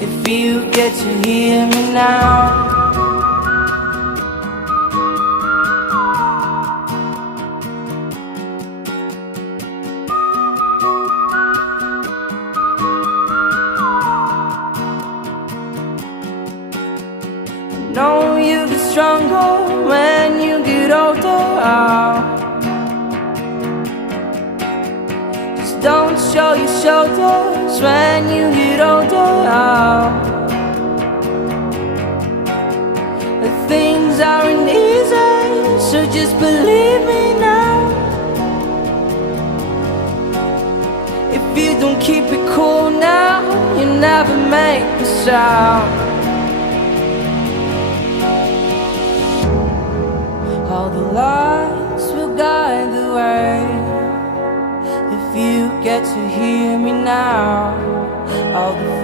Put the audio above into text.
if you get to hear me now. Know you get stronger when you get older. Just don't show your shoulders when you get older. The things aren't easy, so just believe me now. If you don't keep it cool now, you never make a sound. All the lights will guide the way, if you get to hear me now. All the